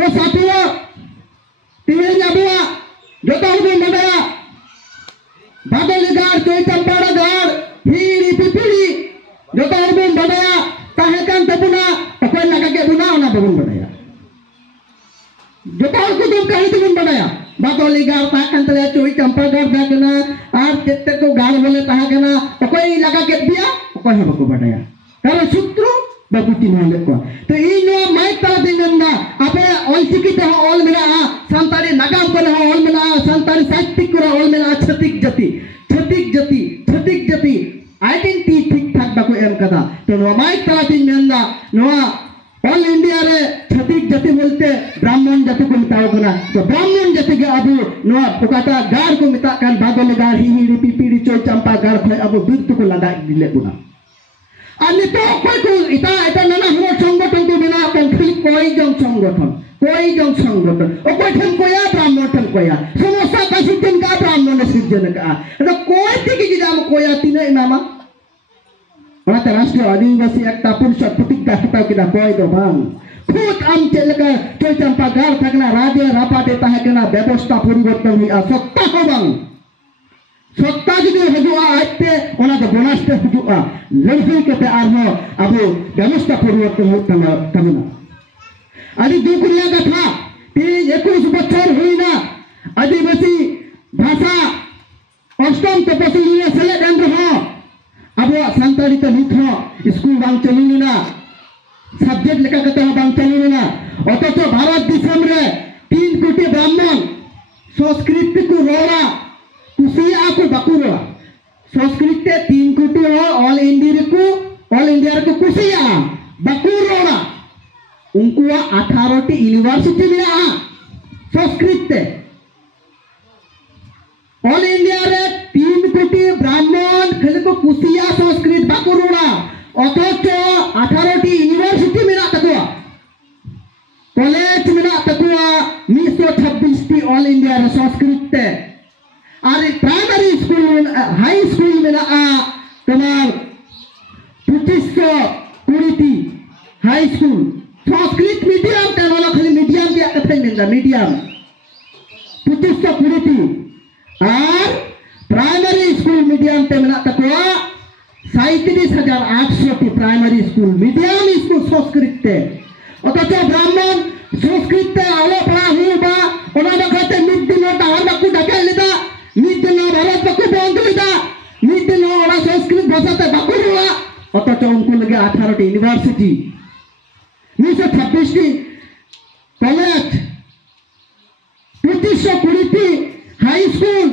तो साथियों तीन अबुआ जो तो बन बड़ा बादल गाड़ चोई चंपाड़ा गाड़ हीरी पिपीड़ी जो तो बन बड़ा ताहेkan तबुना तकोय लगा के बुना ओना बबुन बड़ाया जो तो को तुम कहीं तुम बड़ाया बादल गाड़ ताहेkan तले चोई चंपा गाड़ दागना आर चेत्ते को गाड़ बोले ताहेकना तकोय लगा के दिया तकोय हबो को बड़ाया कारण सूत्र बाबूती माले को तो इन माइक ता दिनना आपे ऑलचिकी ते ऑल मेरा संतारी नागाम को ऑल मेरा संतारी साहित्य को ऑल मेरा छतिक जति आइडेंटिटी ठीक ठाक बाको एम कदा तो नो माइक ता दिनना नो ऑल इंडिया रे छतिक जति बोलते ब्राह्मण जाति को मिताओ कना तो ब्राह्मण जाति के अबु नो ओकाता गार को मिता कान बादल गार हिहिरी पिपिरी चोई चंपा गार खय अबु बिरतु को लगा दिले बुना अनि तो कोई को इता नाना हुआ संगठन को बिना अपन खाली कोई जंग संगठन ओ कोई ठन कोया ब्राह्मण ठन कोया समोसा का सिजन का ब्राह्मण सिजन का तो कोई थी कि जाम कोया तीने इमामा ओना राष्ट्रीय आदिवासी एकता परिषद प्रतिज्ञा हटाओ किदा कोई दो बांग खुद आम चलका चोई चंपा गार थकना राज्य रापाटे ताहेकना व्यवस्था परिवर्तन हुई सत्ता हो बांग सत्ता जो हजुआ आते ओना तो बोनास्ते हजुआ लड़ाई करते आरहो अब व्यवस्था परिवर्तन होता तमना आदि दुकुरिया का था 21 बच्चर हुईना आदिवासी भाषा अष्टम तपस्वी सेले देन रहो अब संताली तो नित हो स्कूल बांग चलुना सब्जेक्ट लेका कते बांग चलुना अथच भारत दिसम रे 3 कोटी ब्राह्मण संस्कृत को रोड़ा कुसिया को बकुरा संस्कृत 3 कोटी ऑल इंडिया को कुसिया बकुरोड़ा उनको 18 यूनिवर्सिटी में संस्कृत ऑल इंडिया रे 3 कोटी ब्राह्मण खाली को कुसिया संस्कृत बकुरोड़ा अथच 18 यूनिवर्सिटी में तकुआ कॉलेज में तकुआ 126 ऑल इंडिया रे संस्कृत और प्राइमरी स्कूल हाई स्कूल में तुम्हार 2520 हाई स्कूल संस्कृत मीडियम ते वाला खाली मीडियम दिया कथे मिलता मीडियम 2520 और प्राइमरी स्कूल मीडियम ते मिला तकवा 37,800 primary school medium school Sanskrit ते अथच ब्राह्मण संस्कृत ते आलो पढ़ा हुआ ओना बखते मिड दिन टावर बाकू डके लेदा मिदनो भारत बाकू बंद लेदा मिदनो ओना संस्कृत भाषा ते बाकू रुआ अथच उनको लगे 18 यूनिवर्सिटी 126 कॉलेज 2520 हाई स्कूल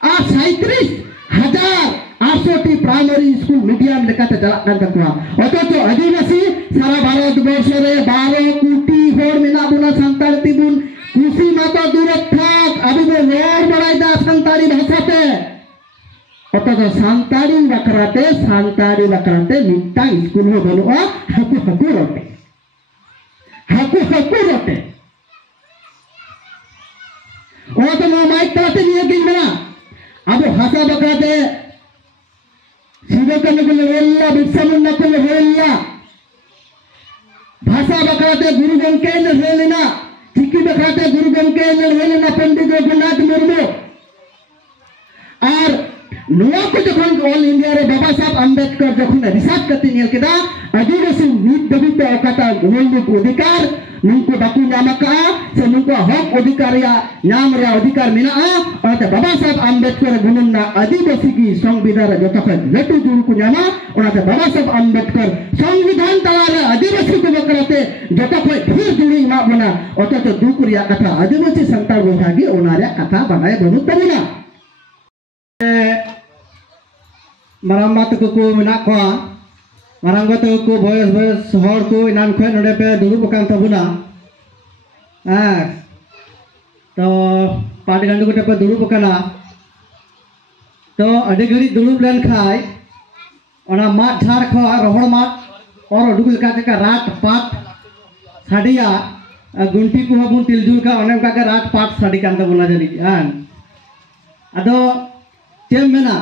और 37,800 प्राइमरी स्कूल मीडियम लेकर चला तकवा अथच आदिवासी सारा भारत वर्ष रे 12 कोटी होर मेना बुना संताल तिबुन कुसी माता दूरत थाक अभी वो रोड बढ़ाई संताली भाषा ते अतः संताली बकराते मिट्टा स्कूल हो बनुआ हकु रोटे और तो माइक तलाते नहीं है किन अब भाषा बकराते सीधे करने को लेवल्ला बिरसा मुंडा को लेवल्ला भाषा बकराते गुरु गंगे ने लेना चिकी बकराते गुरु गंगे ने लेना पंडित रघुनाथ मुर्मू और नुआ को जखन ऑल इंडिया रे बाबा साहब अंबेडकर जखन रिसर्च करते नियल केदा आदिवासी नीत दबिते ओकाता मूलभूत अधिकार नुको बाकू नामका से नुको हक अधिकार या नाम रे अधिकार मेना और बाबा साहब अंबेडकर गुणना आदिवासी की संविधान रे जतखन लटू जुर को नामा ओनाते बाबा साहब अंबेडकर संविधान तला रे आदिवासी को बकराते जतखन फिर जुड़ी मा बना अतत दुख रिया कथा आदिवासी संताल बोहागी ओना रे कथा बनाए बनु तबना मरामत को मेना को मारांगत को बयस हर को इनान खय नडे पे दुरुब कान तबुना तो पाटी गांडू को पे दुरुब काना तो अडे घड़ी दुरुब लेन खाय ओना माठ झार खो रोहड़ माठ और उडुगल का रात पाट साडिया गुंटी को हबुन तिलजुल का ओने का रात पाट साडी कान तबुना जनी अदो चेम मेना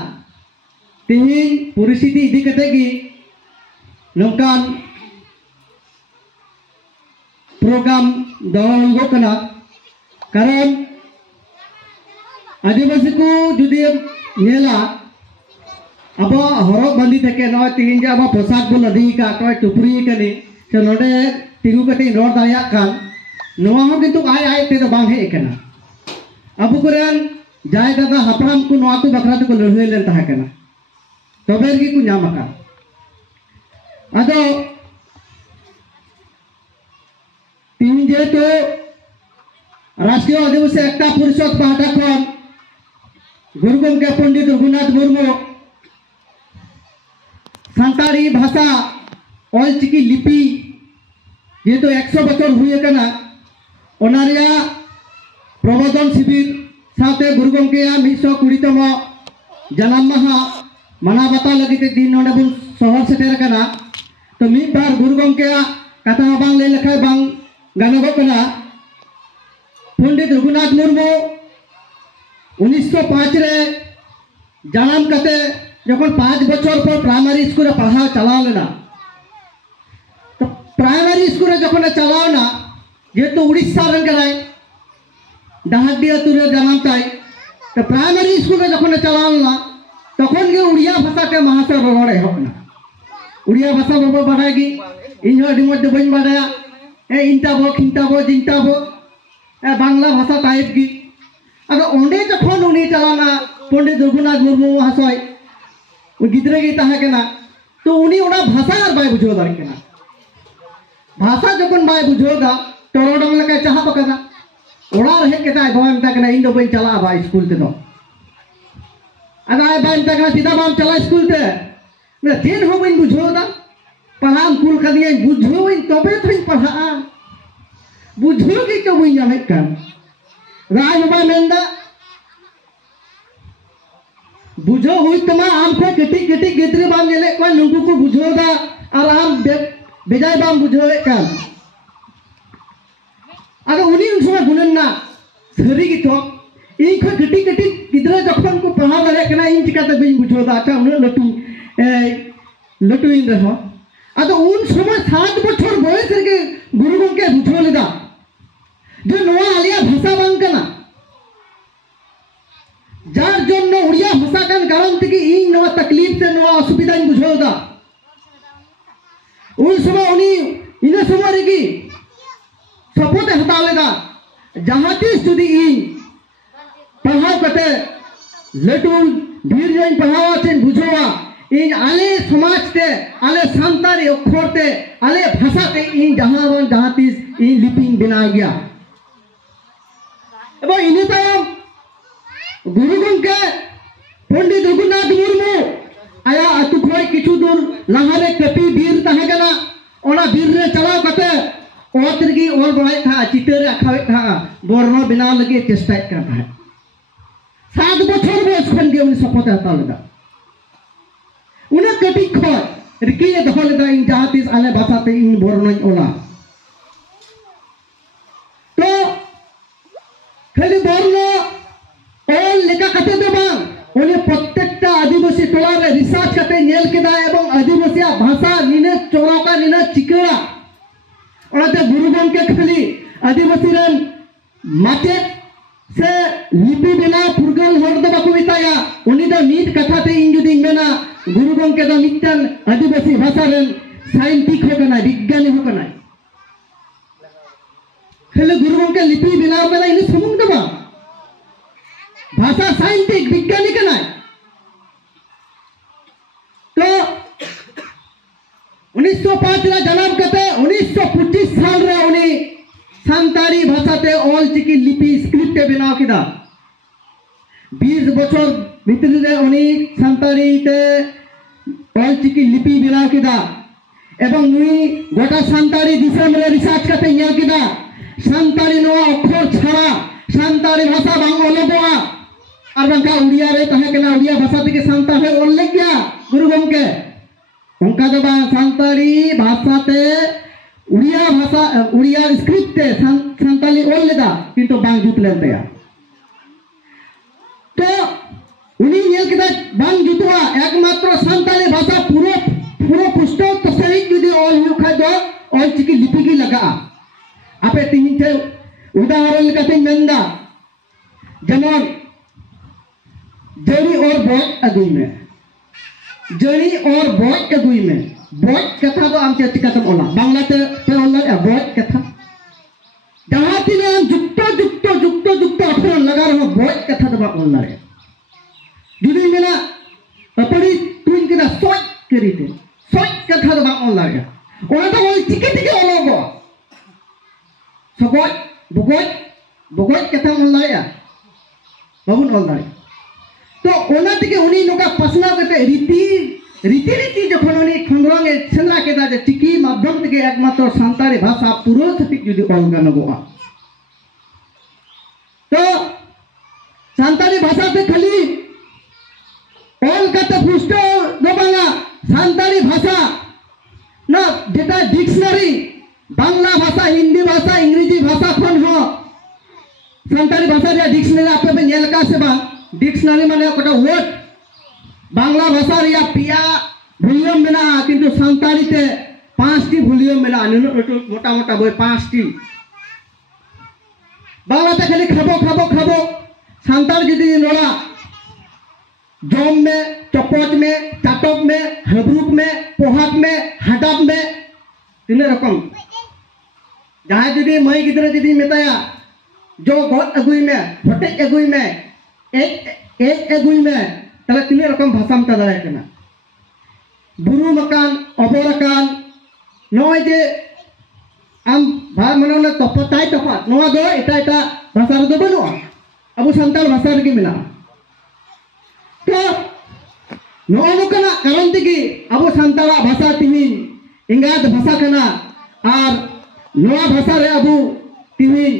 तीन परिस्थिति इदी कते गी नौकान प्रोग्राम दौड़ो कना कारण आदिवासी को जुदी नेला अब हरक बंदी थे नॉय तीन जे अब पोशाक बो लदी का कोई टुपरी कने से नोडे तिगु कते रोड दाया कान नोआ हो किंतु आय आय ते तो बांग हे कना अब कुरान जाय दादा हपराम को नोआ को बकरा को लड़े लेन ता कना तबे की को नाम का अदो तीन जे तो राष्ट्रीय आदिवासी एकता परिषद पाहटा खन गुरु गंगे पंडित रघुनाथ मुर्मू सान्ताड़ी भाषा ऑलचिकी लिपि ये तो 100 बचर हुए कना ओनारिया प्रबोधन शिविर साथे गुरु गंगे 120 जन्म माहा मना बता लगे दिन नोडे बुन शहर सेटेर कना तो मिद बार गुरु गंगे कथा बांग ले लेखाय बांग गानगो कना पंडित रघुनाथ मुर्मू 1905 रे जन्म कते जब 5 बचर पर प्राइमरी स्कूल पढ़ा चला लेना तो प्राइमरी स्कूल जो चलाओ ना जेहेतु उड़ीसा रन कराए डाहाडी अतुर जन्म ताई तो प्राइमरी स्कूल जो चलाओ ना तखन के उड़िया भाषा के महाशय रोड़े होना उड़िया भाषा बाबा बाड़ागी इन अड़ी मध्य बन बाड़ाया ए इंटाबो खिंटाबो जिंटाबो ए बांग्ला भाषा टाइप की अगर ओंडे जखन उनी चलाना पंडित रघुनाथ मुर्मू महाशय गिद्रे की तहकना तो उनी ओना भाषा और बाय बुझो दाड़ी कना भाषा जखन बाय बुझोदा टोरोडम लका चाहा पकना ओड़ा रहे केता बाय मता कना इन दो बन चला बा स्कूल ते दो अगर बाय मता कना सीधा बाम चला स्कूल ते ना जेन हो बन बुझोदा पढ़ाम कुल कदिए बुझो इन तबे थई पढ़ा बुझो की तो बन जामे कान राय बाबा मेंदा बुझो हुई तमा आम को कटी कटी गिद्रे बाम गेले को नुकु को बुझोदा और आम बेजाय बाम बुझोए कान अगर उनी उन समय गुणन ना सरी की तो इन को कटी कटी गिद्रे जखन को पढ़ा दरे कना इन चिकाते बिन बुझोदा अच्छा उन लटू इन रहो अगर उन समय 7 बछर बयस रे गुरु गंगे बुझो लेदा जो नोआ आलिया भाषा बांग कना जार जन्नो उड़िया भाषा कान कारण तक इन नवा तकलीफ से नवा असुविधा इन बुझोदा उन समय उनी इन समय रेगी सपोते हता लेदा जहां तीस जुदी इन पढ़ाव कते लटू धीर जइन पढ़ावा चेन बुझोवा इन आले समाज ते आले सांतारी अक्षर ते आले भाषा ते इन जहां तीस इन लिपि बना गया एबो इने तायम गुरु गंगे पंडित रघुनाथ मुर्मू आया अतु खोय किछु दूर लहारे कपी बीर तहगना ओना बीर रे चलाव कते ओतरगी ओल बड़ाय था चितर आखावे था बर्ण बिना लगे चेष्टा करता है 7 बछर बयस खन गे उनी सपोते हता लेदा उना कटी खोय रिकी दहो लेदा इन जहातीस आले भाषा ते इन बर्ण ओला तो खाली बर्ण ओल लेका कते दो बांग उनी प्रत्येकटा आदिवासी टोला रे रिसर्च कते नेल केदा एवं आदिवासी भाषा निने चोराका निने चिकड़ा ओनाते गुरु गंगे खाली आदिवासी रन माचे से लिपि बिना फुरगल हर दो बाको मिताया उनी द मीट कथा ते इन जुदी मेना गुरु गंगे द मिटन आदिवासी भाषा रन साइंटिस्ट हो कना विज्ञानी हो कना खाली गुरु गंगे लिपि बिना मेना इन समुंग दबा भाषा साइंटिस्ट विज्ञानी कना तो 1905 रे जन्म कते 1925 साल रे उनी सांतारी भाषा ते ऑलचिकी लिपि स्क्रिप्ट बनाव किदा 20 बछर भितर रे उनी सांतारी ते ऑलचिकी लिपि बनाव किदा एवं नुई गोटा सांतारी दिसम रे रिसर्च कते नेल किदा सांतारी नोआ अक्षर छाड़ा सांतारी भाषा बांग ओलबोआ और बंका उड़िया रे तहे केना उड़िया भाषा ते सांता है ओल ले गया गुरु गंगे उनका दबा सांतारी भाषा ते उड़िया भाषा उड़िया स्क्रिप्ट ते सांताली ओल लेदा किंतु बांग जुत लेनतया तो उनी नेल केदा बांग जुतवा एकमात्र सांताली भाषा पूरा पुस्तक तो सही जुदी ओल हु खाय दो ऑलचिकी लिपि की लगा आपे तीन थे उदाहरण लेकर मेंदा जमन जड़ी और बोट अगुई में जड़ी और बोट अगुई में बोट कथा तो आम चिका तम ओला बांग्ला ते ओला बोट कथा जहाँ तीन जुक्तो अक्षर लगा रहा बोट कथा तो बात ओला रे जुदी मेना अपनी तुम किना सोच करी थे सोच कथा तो बात ओला रे ओला तो ओल चिके ओला गो सगोज बुगोज कथा ओला रे बाबुन ओला रे तो ओना तिके उनी नोका पसना करते रीति जखन उनी खंगरंग सेंद्रा केदा जे चिकी माध्यम तिके एकमात्र सान्ताली भाषा पूरा सटिक जुदी ओल गानोगोआ तो सान्ताली भाषा से खाली ओल कते पुष्टो दो बांगा सान्ताली भाषा ना जेटा डिक्शनारी बांग्ला भाषा हिंदी भाषा इंग्रेजी भाषा खन हो सान्ताली भाषा रे डिक्शनारी आपे पे नेल का से बा डिक्शनारी माने कोटा वर्ड बांग्ला भाषा रे पिया वॉल्यूम मेना किंतु सान्ताली ते 5 टी वॉल्यूम मेना मोटा मोटा बोय 5 टी बांग्ला ते खाली खाबो सान्ताल जुदी नोला जम में चपच में चाटक में हबरुक में पोहाक में हटाप में तीन रकम जहाँ जुदी मई गिद्रा जुदी मेताया जो गद अगुई में हटेज अगुई में एक अगुई में तले तीन रकम भाषा में तदारे कना बुरु मकान अबोरकान नोय जे आम भाई मनोने तपताई तफात नोआ दो एटा भाषा रे दो बनुआ अब सान्ताल भाषा रे मेना तो नोकना कारण तेगी अब सान्ताला भाषा तिहिन इंगाद भाषा कना और नोआ भाषा रे अब तिहिन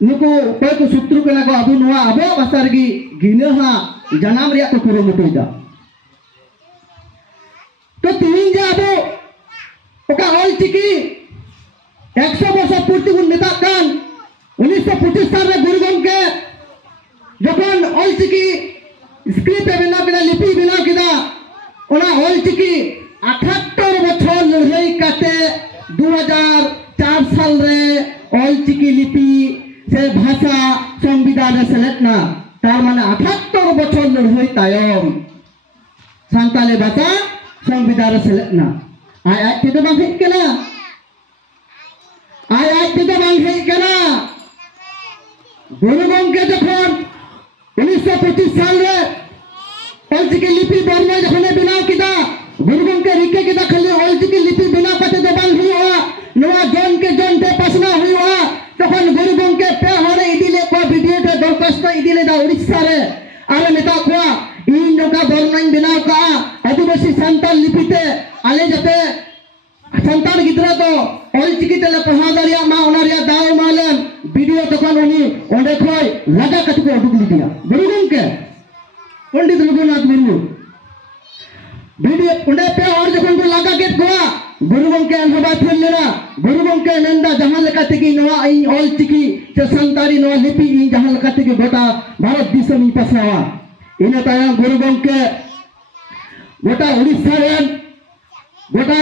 नुको कोई को सूत्र कना को अब नोआ अब भाषा रे गिनहा जनाम रे को कुरुमुटुदा तो तिहिन जे अब ओका ऑल चिकी 100 वर्ष पूर्ति गुण नेता कान 1925 साल रे गुरु गंगे जखन ऑल चिकी स्क्रिप्ट बिना लिपि बिना किदा ओना ऑल चिकी 78 बछर लड़ाई काटे 2004 साल रे ऑल चिकी लिपि से भाषा संविधान सेलेक्टना तार माने 78 बछर लड़ाई तायम सान्ताली भाषा संविधान सेलेक्टना आय ते बांग हेज केना आय ते बांग हेज केना गुरु गंगे जखन 1925 साल रे ऑलचिकी लिपि बर्मा जखने बनाव किदा गुरु गंगे रिके किदा खाली ऑलचिकी लिपि बना कते दो बांग हुआ नवा जन के जन ते पसना हुआ तखन गुरु गंगे पे हरे इदिले को वीडियो ते दरखास्त इदिले दा उड़ीसा रे आरे मेता को इन नोका बर्मा बनाव का आदिवासी सान्ताल लिपि ते आले जते सान्ताल गिदरा तो ऑलचिकी ते पढ़ा दारिया मा ओनारिया दाव मालेन वीडियो तखन उनी ओंडे खोय लगा कत को उडुक लिदिया गुरु गंगे पंडित रघुनाथ मुर्मू वीडियो ओंडे पे और जखन को लगा गेट कोआ गुरु गंगे हबा फेल लेना गुरु गंगे नंदा जहां लेका तेगी नवा आई ऑलचिकी से सान्ताली नवा लिपि इन जहां लेका तेगी गोटा भारत दिसम पसावा इने ताया गुरु गंगे गोटा उड़ीसा रे गोटा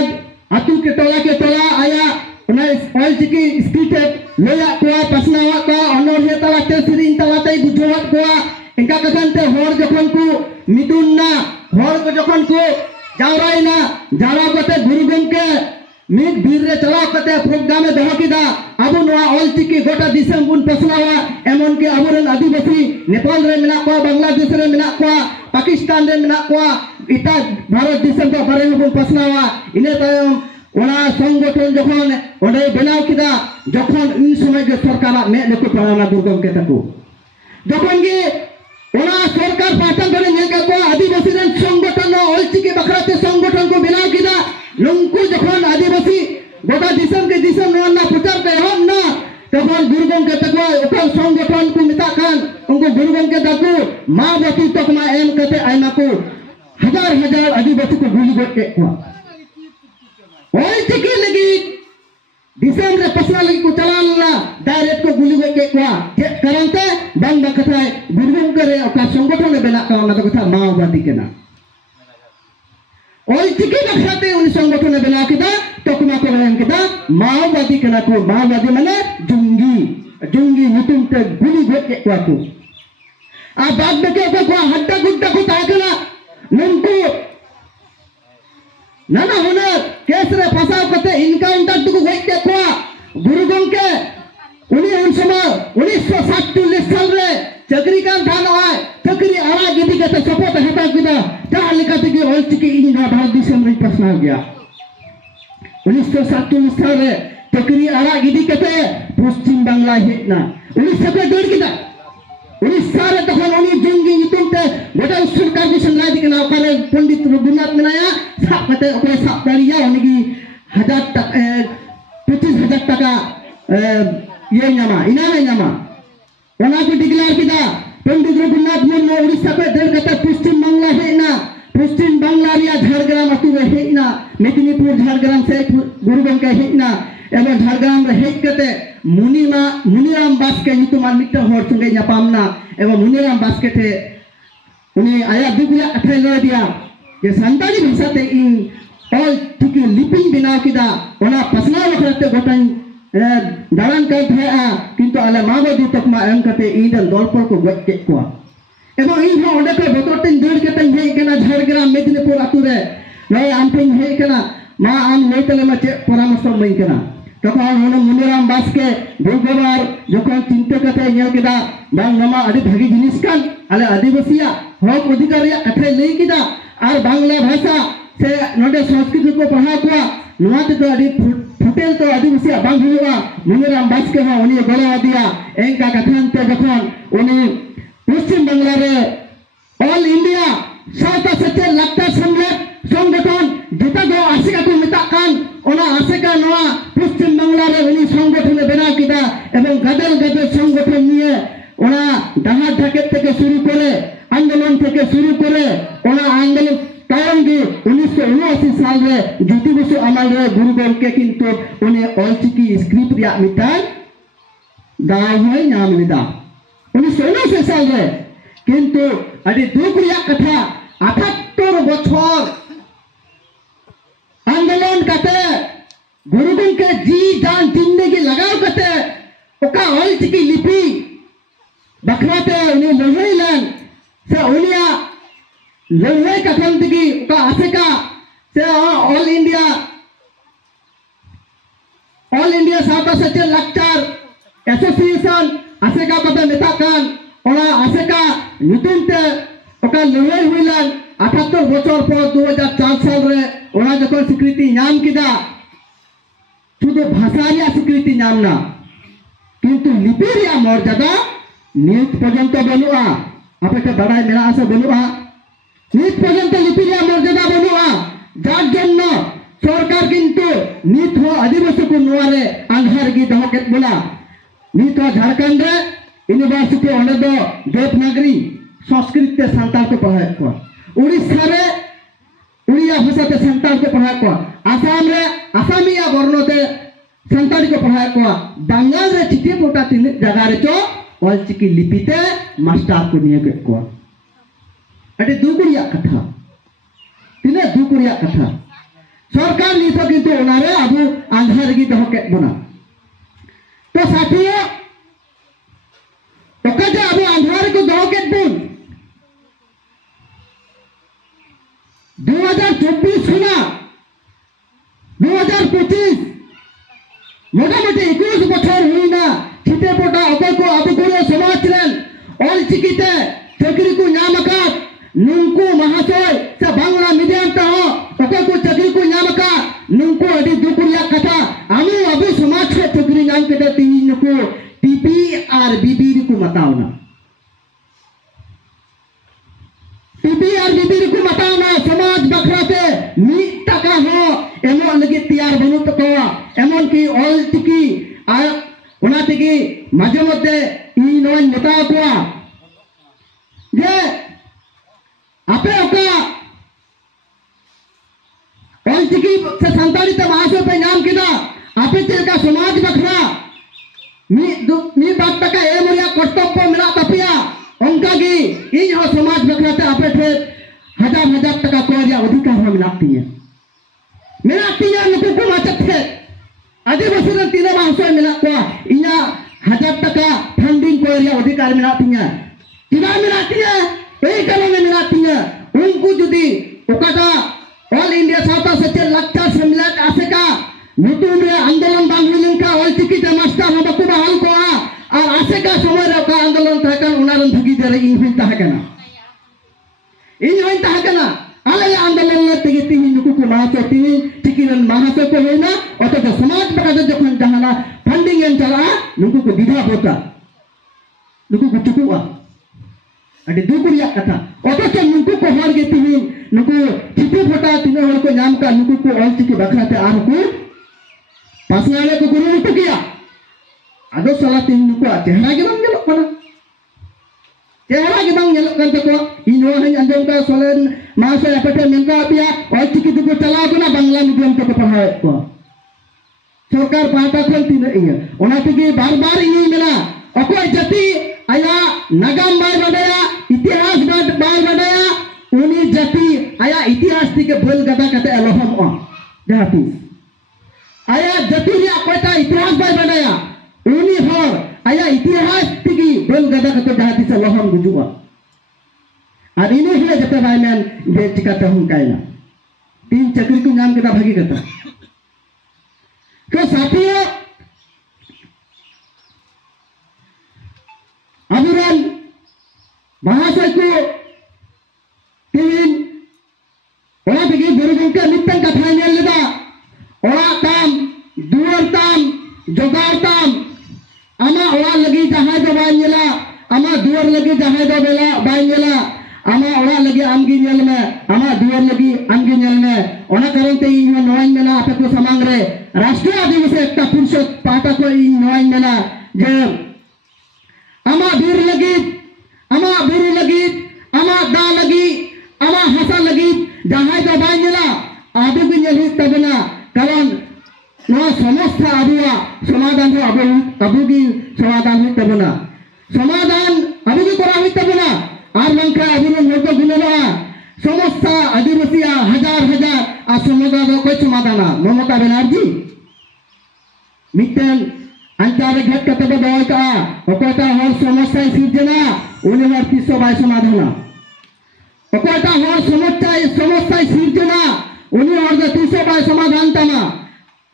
आतु के टोला आया उन्हें ऑलचिकी स्क्रिप्ट लेया कोआ पसनावा का अनोहे तला ते सिरिन तला ते बुझोवत कोआ इनका कथन ते होर जखन को मिदुन्ना होर को जखन को जावराइना जारा कते गुरु गंगे मिद भीर रे चला कते प्रोग्राम दह किदा अब नवा ऑलचिकी गोटा दिसम बुन पसनावा एमन के अबरन आदिवासी नेपाल रे मेना को बांग्लादेश रे मेना को पाकिस्तान रे मेना को इटा भारत दिसम को बारे में बुन पसनावा इने तायम ओना संगठन जखन ओडे बनाव किदा जखन इन समय के सरकार में neko पाना गुरु गंगे तको जखन के ओना सरकार पाटन करे नेल को आदिवासी रन संगठन ऑलचिकी बखराते संगठन को बनाव किदा नंकु जखन आदिवासी गोटा दिसम के दिसम नन्ना प्रचार के हम ना तखन गुरु गंगे तको ओका संगठन को मिता कान उनको गुरु गंगे तको मा बती तक मा एम कते आइमा को हजार आदिवासी को गुली गोट के ऑलचिकी लगी दिसम रे पसना लगी को चलाना डायरेक्ट को गुली गोट के कोआ करंते बंद कथा गुरु गंगे रे ओका संगठन बेना का ना तो कथा माओवादी केना ऑलचिकी बखराते उन संगठन बेना किदा तकमा को एम केदा माओवादी कना को माओवादी माने जुंगी नुतुम ते गुली गट के को आ बाद में के को हड्डा गुड्डा को ताकना नंकु नाना होना केस रे फसाव कते इनकाउंटर तुको गट के को गुरु गंके उनी उन समय 1947 साल रे चक्री कान थान आय चक्री आरा गिदी के सपोर्ट हटा किदा ता लेकाते की ऑलचिकी इन भारत दिसम रे प्रश्न गया 1947 साल रे चक्री आरा गिदी के पश्चिम बांग्ला हेना उड़ीसा पे दौड़ किदा उड़ीसा रे तखन उनी जुंगी नितुम ते गोटा सरकार दिसन लाई दिकना ओकारे पंडित रघुनाथ मेनाया साब कते ओकरे साब दारिया उनी 25,000 টাকা ये ᱧᱟᱢᱟ इनामे ᱧᱟᱢᱟ ओना को डिक्लेयर किदा पंडित रघुनाथ मुर्मू उड़ीसा पे दौड़ कते पश्चिम बांग्ला हेना पश्चिम बांग्ला रिया झारग्राम अतु रे हेना मेदिनीपुर झारग्राम से गुरु गंके हेना एवं झारग्राम रे हेज कते मुनिराम बास्के नितुमान मिट्टा हर संगे ᱧᱟᱯᱟᱢना एवं मुनिराम बास्के थे उनी आया दुगला अठे लय दिया जे संताली भाषा ते इन ऑल ठीक लिपिंग बनाव किदा ओना पसना वखरते गोटान दालान कर था किंतु आले माओवादी तकमा एम कते इन दलपर को गज के को एवं इन हो ओंडे के बतोरतिन दौड़ के तन हे केना झारग्राम मेदिनीपुर अतु रे नय आमपिन हे केना मा आम लेतले मा चे परामर्श मई केना तखन होनो मुनिराम बास्के दुगबार जखन चिंता कते नेल केदा बांग नमा आदि भागी जिनिस कान आले आदिवासिया हक अधिकार या कथे लई केदा आर बांग्ला भाषा से नोडे संस्कृत को पढ़ा को नोते तो आदि फुटेल तो आदिवासिया बांग हुआ मुनिराम बास्के हो उनी गलो दिया एंका कथन ते जखन उनी पश्चिम बांग्ला रे ऑल इंडिया साउथ सेटे लाक्टर संगठन जेटा गो आसिका को मिताकान ओना आसिका नवा पश्चिम बांग्ला रे उनी संगठन बना किदा एवं गदल संगठन निये ओना डाहार ढाकेत থেকে শুরু করে आंदोलन থেকে শুরু করে ओना आंदोलन तायंगी 1979 साल रे ज्योति बसु अमल रे गुरु गंके किंतु उनी ऑलचिकी स्क्रिप्ट रिया मिटान दाय होय नाम लिदा 1979 साल रे किंतु आदि दुख रिया कथा 78 बछर आंदोलन कते गुरु गंके जी जान जिंदगी लगाव कते ओका ऑलचिकी लिपि बखराते उनी लहई लन से उनिया लहई कथन दिगी ओका आसेका से ऑल इंडिया साउथ सेचुअल लेक्चर एसोसिएशन आसेका कते मेताकान ओना आसेका नितुम ते ओका लहई हुइलन 78 बछर पर 2004 साल रे ओना जखन स्वीकृति नाम किदा शुद्ध भाषा रिया स्वीकृति नाम ना किंतु लिपि रिया मर्यादा नीत पर्यंत बनुआ आपे बड़ाई मेरा आसे बनुआ नीत पर्यंत लिपि रिया मर्यादा बनुआ जार जन्नो सरकार किंतु नीत हो आदिवासी को नोरे आंधार की दहकेत बोला नीत हो झारखंड रे यूनिवर्सिटी ओने दो देवनागरी संस्कृत ते संताल को पढ़ाए को उड़ीसा रे उड़िया भाषा ते संताल को पढ़ाए को आसाम रे आसामिया वर्ण ते संताली को पढ़ाए को बंगाल रे चिठी पोटा तीन जगह रे तो ऑलचिकी लिपिते मास्टर को निये को अटे दुकुरिया कथा तिने दुकुरिया कथा सरकार नीत किंतु ओनारे अबु आंधार की दहकेत बना तो साथियों ओकाजे अबु आंधार को दहकेत बुन 2024 हुना 2025 मोटामोटी 21 बछर हुईना छिटे पोटा ओको को अबु गुरु समाज रेन ऑलचिकीते चक्री को नाम का नुंकु महाशय से बांग्ला मीडियम ता हो ओको को चक्री को नाम का नुंकु अडी दुकुरिया कथा आमी अबु समाज को चक्री नाम के तीन को टीपी और बीबी को बताओना टीपी और बीबी को बताओना समाज बखराते मी टका हो एमन लगे तैयार बनु तो एमन की ऑलचिकी आ ओना तेगी माजे मध्य इ नय नेता को जे आपे ओका ऑलचिकी से संताली ते महाशय पे नाम किदा आपे चेका समाज बखरा मी बात तक ए मोरिया कर्तव्य मेरा तपिया उनका की इन हो समाज बखरा ते आपे थे हजार टका को या अधिकार हो मिलाती है मेरा तीन नुकु को माचत थे आदिवासी रन तीना माहसय मेना को इना 1000 टाका फंडिंग को रिया अधिकार मेना तिया तिना मेना तिया ए कारणे मेना तिया उनको जुदी ओकाटा ऑल इंडिया साउथ सेचेर लाक्चर सम्मेलन आसेका नुतुन रे आंदोलन बांग हुइलेनका ऑलचिकी ते मास्टर हम बाकु बहाल कोआ और आसेका समय रे का आंदोलन थाकन उनारन भगी जरे इन हुइ ताहकना इन हुइ ताहकना आले आंदोलन ने तेगे तिहि नुकु को माहसो तिहि टिकिरन माहसो को होइना अतो समाज बकादे जखन जहाना फंडिंग एन चला नुकु को दिधा होता नुकु को चुकुआ अडे दुकुरिया कथा अतो नुकु को हर गे तिहि नुकु चिपु फोटा तिने हर को नाम का नुकु को ऑलचिकी बखराते आर को पासनाले को गुरु मुटु किया आदो साला तिन नुकु चेहरा के बांग गेलो कना चेहरा के बांग गेलो कन तको इनो हन अंजम का सोलन मासे अपटे मेनका पिया ऑलचिकी दुको चला गुना बांग्ला मीडियम को पढ़ाए को सरकार पाटा खन तिन इया ओना तिगे बार-बार इनी मेना अकोय जाति आया नागाम बाय बडाया इतिहास बाय बडाया उनी जाति आया इतिहास तिके बोल गदा कते अलहम ओ जाति आया जाति रे कोटा इतिहास बाय बडाया उनी हर आया इतिहास तिगी बोल गदा कते जाति से लहम गुजुआ और इनी हले जते बायमैन जे चिकाते हम कायना 3 चक्री को नाम केटा भागी कथा तो साथियों अबुरान महाशय को 3 ओना तिगी गुरु गंके मिटन कथा नेल लेदा ओरा ताम दुआर ताम जोगार ताम आमा ओरा लगी जहां दो बायला आमा दुआर लगी जहां दो बेला बायला आमा ओरा लगी आमगी नेल में आमा दुआर लगी आमगी नेल में ओना कारण ते इन नोइन मेना आपे को समांग रे राष्ट्रीय आदिवासी एकता पुरुष पाटा को इन नोइन मेना जे आमा बीर लगी आमा दा लगी आमा हसा लगी जहां दो बायला आदि को नेल तबना कारण नवा समस्या आबुआ समाधान हो अबुगी समाधान हो तबना समाधान अबुगी करा हो तबना आर लंका अबुरन होतो गुनला समस्या आदिवासिया हजार आ समाधान कोई समाधान ममता बनर्जी मिटन अंचारे घट कते बदय का ओकोटा हर समस्या सिर्जना उनी हर 300 बाय समाधान ओकोटा हर समस्या सिर्जना उनी हर 300 बाय समाधान तमा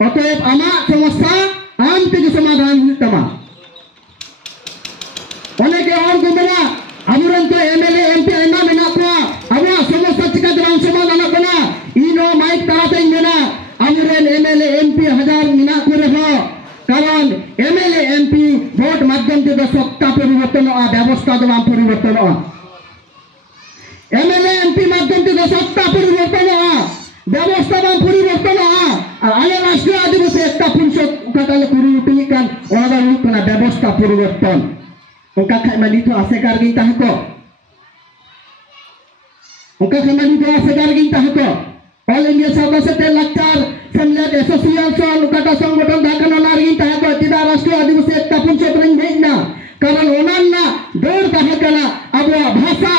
अतएव आमा समस्या आम तेगे समाधान तमा अनेके और गुमरा अबुरन तो एमएलए एमपी एना मेना को अबा समस्या चिका ग्राम समाधान कना इनो माइक ताते मेना अबुरन एमएलए एमपी हजार मेना को रहो कारण एमएलए एमपी वोट माध्यम ते सत्ता परिवर्तन आ व्यवस्था दो परिवर्तन आ एमएलए एमपी माध्यम ते सत्ता परिवर्तन आ व्यवस्था बा परिवर्तन आ आले राष्ट्रीय आदिवासी एकता पुरुष काटाले कुरुटी कान ओना हुकना व्यवस्था परिवर्तन ओका खामानि तो आसेकार गिन ताहको ओका खामानि तो आसेकार गिन ताहको ऑल इंडिया साउथ से लाक्चर सम्मेलन एसोसिएशन ओकाटा संगठन धाकना नारगिन ताहको तिदा राष्ट्रीय आदिवासी एकता पुरुष रंग भेजना कारण ओनान्ना दौड़ ताहकना अब भाषा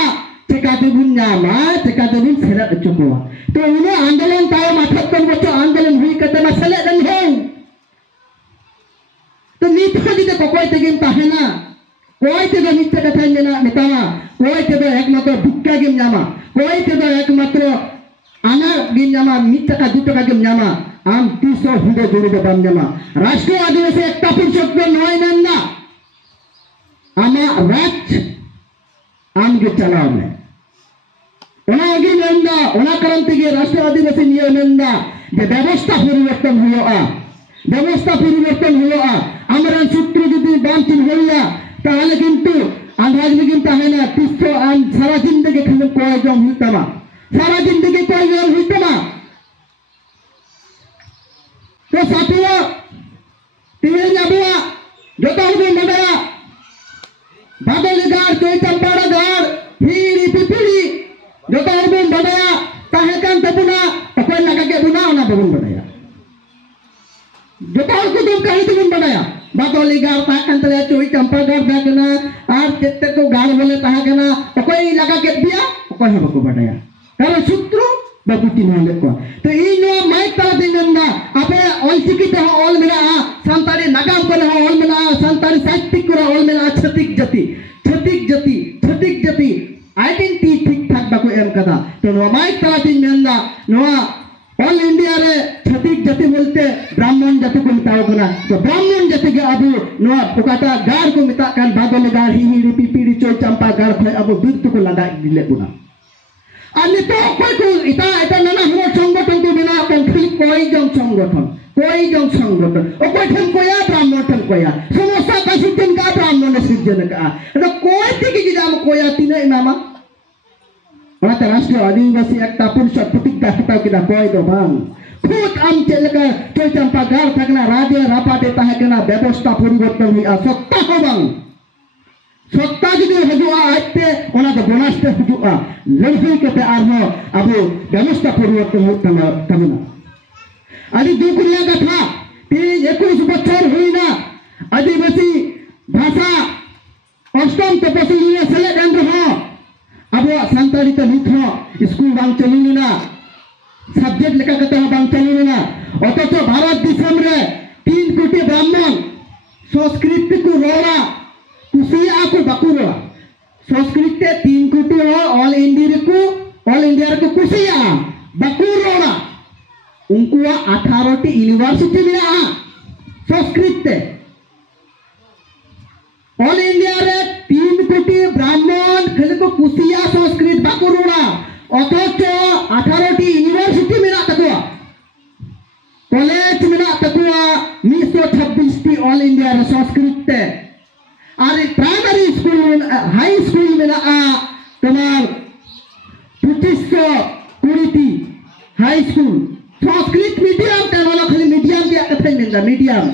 टेकाते बुन्ना मा टेकाते बुन सेरा चुकोवा तो उन्हें आंदोलन तायो 78 बच्चों आंदोलन हुई कते ना सेले दन है तो नीत खदी ते कोई तेगिम ताहेना कोई ते दो नीत कथा मेना नेतामा कोई ते दो एकमात्र भुक्का गिम जामा कोई ते दो एकमात्र आना गिम जामा नीत का 2 टाका गिम जामा आम 300 हुदे जुड़ी दे बाम जामा राष्ट्रीय आदिवासी एकता पुरुष को नय नंदा आमा राज आम के चलाव में ओना आगे नंदा ओना कारण तेगे राष्ट्रीय आदिवासी नियम नंदा जे व्यवस्था परिवर्तन हुआ आमरन सूत्र जदि बाम चिन होइया ताहले किंतु आंध्राज में किंतु है ना 300 आम सारा जिंदगी खन कोय जम हुइतमा सारा जिंदगी कोय जम हुइतमा तो साथियों तीन अबुआ जोता हुबे मडया बादलगार कोई चंपाड़ागार हिरी पिपली जोता हुबे मडया ताहेकान तबुना कोय लगा के बुना ओना बबुन मडया जोता को तुम कहीं तुम बनाया बातोली गार ताकन तले चोई चंपा गार दाकना आर तेते को गार बोले ताकना कोई लगा के दिया कोई हम को बनाया कारण सूत्र बाबू चिन्ह लेको तो इन माइक तला दिनना आपे ऑलचिकी ते ऑल मेना संताली नागाम को ऑल मेना संताली साहित्यिक को ऑल मेना छतिक जति आइडेंटिटी ठीक ठाक बाको एम कदा तो नो माइक तला दिनना नो ऑल इंडिया रे छतिक जति बोलते ब्राह्मण जाति को मिताओ कना तो ब्राह्मण जाति के अबु नो ओकाटा गार को मिता कान बादल गार हिहिरी पिपिरी चोय चंपा गार खय अबु बिरतु को लगा दिले कुना और नितो कोई को इता नाना हुआ संगठन को बिना अपन खाली कोई जंग संगठन ओ कोई ठन कोया ब्राह्मण ठन कोया समोसा का सिजन का ब्राह्मण सिजन का तो कोई थी कि जाम कोया तीने इमामा ओनाते राष्ट्रीय आदिवासी एकता पुरुष प्रतिज्ञा हटाव किदा कोई दो बांग खुद आम चलका चोय चंपा गार थकना राज्य रापाटे ताहेकना व्यवस्था परिवर्तन हुई सत्ता हो बांग सत्ता जो हजुआ आते ओना तो बोनास्ते हजुआ लड़ाई कते आरहो अबो व्यवस्था परिवर्तन होता तमना आदि दुकुरिया कथा 21 बछर हुईना आदिवासी भाषा अष्टम तपस्वी सेलेक्ट एंड रहो अबो संताली तो निथ स्कूल बांग चलिना सब्जेक्ट लेका कते बांग चलिना अथच भारत दिसम रे 3 कोटी ब्राह्मण संस्कृत को रोड़ा कुसिया को बकुरा संस्कृत 3 कोटी ऑल इंडिया को कुसिया बकुरोड़ा उनको 18 यूनिवर्सिटी में संस्कृत ऑल इंडिया रे 3 कोटी ब्राह्मण खाली को कुसिया संस्कृत बकुरोड़ा अथच 18 यूनिवर्सिटी में तकुआ कॉलेज में तकुआ 126 ऑल इंडिया रे संस्कृत और प्राइमरी स्कूल हाई स्कूल में तुम्हार 2520 हाई स्कूल संस्कृत मीडियम ते वाला खाली मीडियम दिया कथे मिलदा मीडियम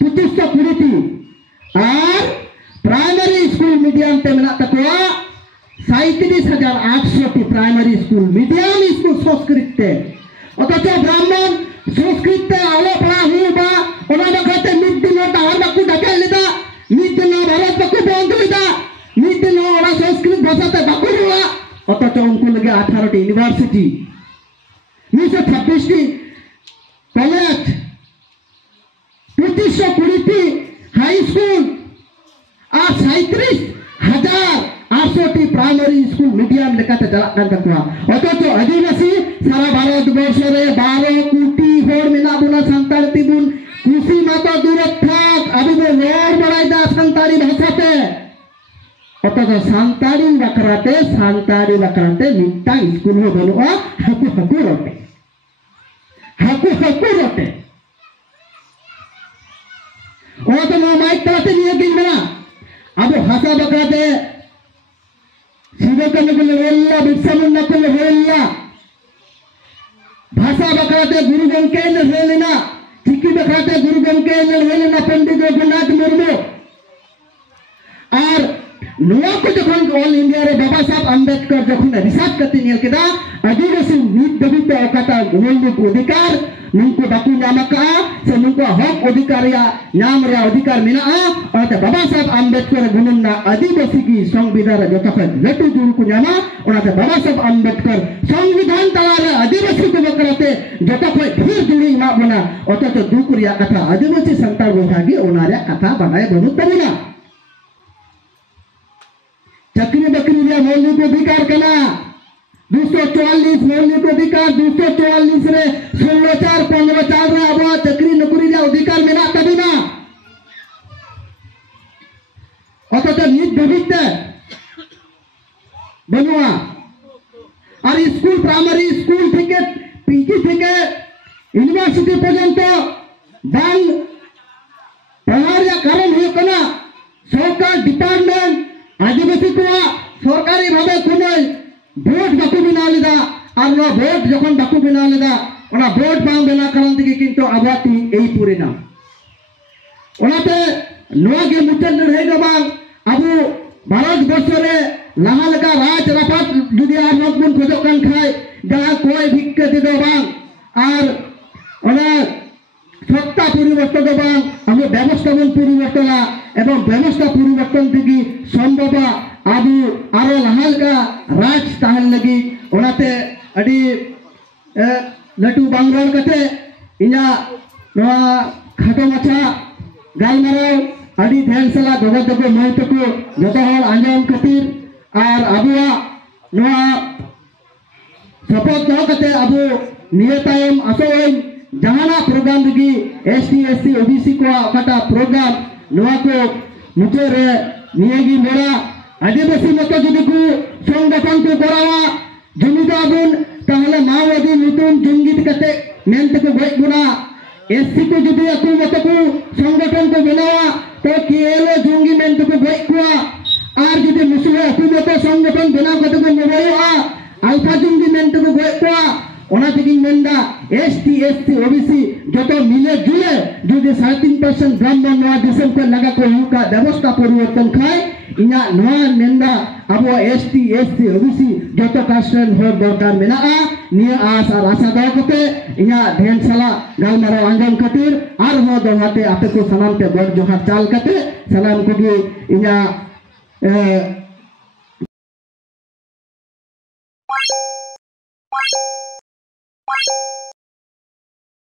2520 और प्राइमरी स्कूल मीडियम ते मेना तकवा 37,800 T primary school medium school Sanskrit ते अथच ब्राह्मण संस्कृत ते आलो पढ़ा हुआ ओना बखते मिड दिन टावर बाकू डाके लेदा मिद न भारत बाकू बंद लेदा मिद न ओना संस्कृत भाषा ते बाकू रुआ अथच उनको लगे 18 यूनिवर्सिटी 126 कॉलेज 2520 हाई स्कूल और 37,800 प्राइमरी स्कूल मीडियम लेकाते चलाकान तकवा अथच आदिवासी सारा भारत वर्ष रे 12 कोटी होर मेना बुना संताल तिबुन कुसी माता दूरत थाक अभी वो रोड बड़ाईदा संताली भाषाते अथच संताली बकराते मिट्टा स्कूल हो बनुआ हकु रोटे और तो माइक तलाते नहीं है मेरा अब भाषा बकराते सीधे करने को लेवल्ला बिरसा मुंडा को लेवल्ला भाषा बकराते गुरु गंके ने लेना चिकी बकराते गुरु गंके ने लेना पंडित रघुनाथ मुर्मू और नोआ को जखन ऑल इंडिया रे बाबा साहब अंबेडकर जखन रिसर्च करते नियल केदा आदिवासी नीत दबित ओकाता मूलभूत अधिकार नुनको बाकू नामका से नुनको हक अधिकार या नाम रे अधिकार मेना और बाबा साहब अंबेडकर गुणना आदिवासी की संविधान जतखन लटू जुड़ को नामा और बाबा साहब अंबेडकर संविधान तला रे आदिवासी को बकराते जतखन ढेर जुड़ी मा बना अथच दुकुरिया कथा आदिवासी संताल विभागी ओनारे कथा बनाए बनु तरिना चक्री बकरी रे मौलिक अधिकार कना 244 मौलिक अधिकार 244 रे 16/4/15 रे अब चक्री नौकरी रे अधिकार मेना तबिना अथच नित भवित बनुआ और स्कूल प्राइमरी स्कूल থেকে পিজি থেকে ইউনিভার্সিটি পর্যন্ত বাং পড়ার কারণ হলো কেন সরকার ডিপার্টমেন্ট आदिवासी को सरकारी भावे कोनो बोर्ड बाकू बना लेदा और ना बोर्ड जखन बाकू बना लेदा ओना बोर्ड बांग बना कारण दिके किंतु आबाती एई पुरे ना ओनाते नोआ के मुचन रहे दो बांग अबु भारत वर्ष रे लाहा लगा राज रापात जुदी आर नकबुन खोजो कान खाय दा कोई भिक्के दे दो बांग और ओना सत्ता परिवर्तन दो बांग अबु व्यवस्थापन परिवर्तन एवं व्यवस्था परिवर्तन दिगी संभव आबु आरो लाहाल का राज ताहल लगी ओनाते अड़ी लटू बांगरोल कते इना नवा खाटो माछा गालमाराव अड़ी ध्यान सला दोगा दोगो माई तको जतो हर आंजम खातिर और अबुआ नवा सपोर्ट दो कते अबु निये तायम असोइन जहाना प्रोग्राम लगी एसटी एससी ओबीसी को कटा प्रोग्राम नवा को मुझे रे नियेगी मेरा आदिवासी मत जुदी को संगठन को करावा जुमिदा बुन ताहले माओवादी नुतुन जुंगित कते मेंत को गय गुना एससी को जुदी अकु मत को संगठन को बनावा तो केलो जुंगी मेंत को गय कुआ आर जुदी मुसले अकु मत संगठन बना कते को मोबाइआ अल्फा जुंगी मेंत को गय कुआ ओना तेगी मेंदा एसटी एससी ओबीसी जतो मिले जुले जुदी 3.5% ब्राह्मण नवा दिसम को लगा को हुका व्यवस्था परिवर्तन खाय इना नवा मेंदा अबो एसटी एससी ओबीसी जतो कास्टन हो दरकार मेनाआ निया आस और आशा दो कते इना ढेन साला गालमाराव आंजम खातिर आर हो दोहाते आपे को सलाम पे बड़ जोहार चाल कते सलाम को इना